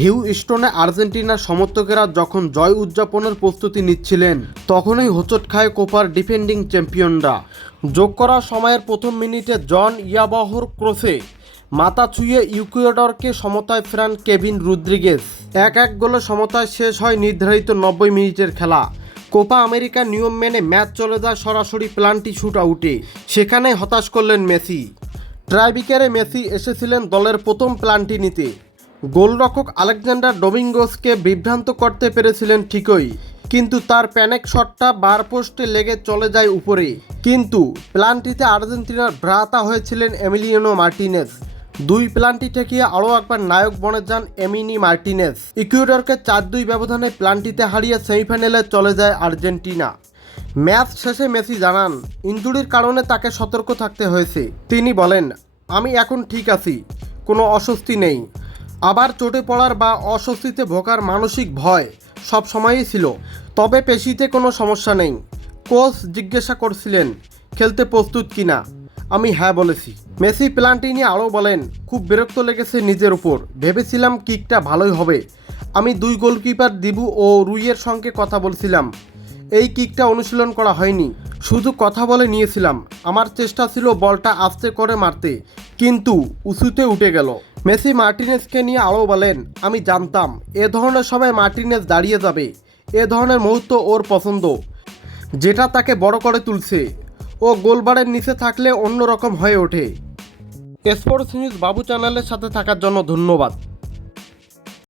হিউস্টনে আর্জেন্টিনার সমর্থকেরা যখন জয় উদযাপনের প্রস্তুতি নিচ্ছিলেন, তখনই হোঁচট খায় কোপার ডিফেন্ডিং চ্যাম্পিয়নরা। যোগ করা সময়ের প্রথম মিনিটে জন ইয়াবাহর ক্রসে মাথা ছুঁয়ে ইকুয়েডরকে সমতায় ফেরান কেভিন রুদ্রিগেস এক এক গোলে সমতায় শেষ হয় নির্ধারিত নব্বই মিনিটের খেলা। কোপা আমেরিকার নিয়ম মেনে ম্যাচ চলে যায় সরাসরি প্লান্টি শুট আউটে সেখানে হতাশ করলেন মেসি। ট্রাইবিকারে মেসি এসেছিলেন দলের প্রথম প্লান্টি নিতে। গোলরক্ষক আলেকজান্ডার ডোমিঙ্গোসকে বিভ্রান্ত করতে পেরেছিলেন ঠিকই, কিন্তু তার প্যানেক শটটা বার পোস্টে লেগে চলে যায় উপরে। কিন্তু প্লান্টিতে আর্জেন্টিনার ভ্রাতা হয়েছিলেন এমিলিয়ানো মার্টিনেস। দুই প্লান্টি ঠেকিয়ে আরও একবার নায়ক বনে যান এমিনি মার্টিনেস। ইকুয়েডরকে চার দুই ব্যবধানে প্লান্টিতে হারিয়ে সেমিফাইনালে চলে যায় আর্জেন্টিনা। ম্যাচ শেষে মেসি জানান ইঞ্জুরির কারণে তাকে সতর্ক থাকতে হয়েছে। তিনি বলেন, আমি এখন ঠিক আছি, কোনো অস্বস্তি নেই। আবার চোটে পড়ার বা অস্বস্তিতে ভোগার মানসিক ভয় সব সময়ই ছিল। তবে পেশিতে কোনো সমস্যা নেই। কোচ জিজ্ঞাসা করছিলেন, খেলতে প্রস্তুত কিনা আমি হ্যাঁ বলেছি। মেসি প্লান্টিনি আরও বলেন, খুব বিরক্ত লেগেছে নিজের উপর। ভেবেছিলাম কিকটা ভালোই হবে। আমি দুই গোলকিপার দিবু ও রুইয়ের সঙ্গে কথা বলছিলাম। এই কিকটা অনুশীলন করা হয়নি। শুধু কথা বলে নিয়েছিলাম। আমার চেষ্টা ছিল বলটা আস্তে করে মারতে। কিন্তু উঁচুতে উঠে গেল। মেসি মার্টিনেসকে নিয়ে আরও বলেন, আমি জানতাম, এ ধরনের সময় মার্টিনেস দাঁড়িয়ে যাবে। এ ধরনের মুহূর্ত ওর পছন্দ। যেটা তাকে বড় করে তুলছে। ও গোলবারের নিচে থাকলে অন্যরকম হয়ে ওঠে। স্পোর্টস নিউজ বাবু চ্যানেলের সাথে থাকার জন্য ধন্যবাদ।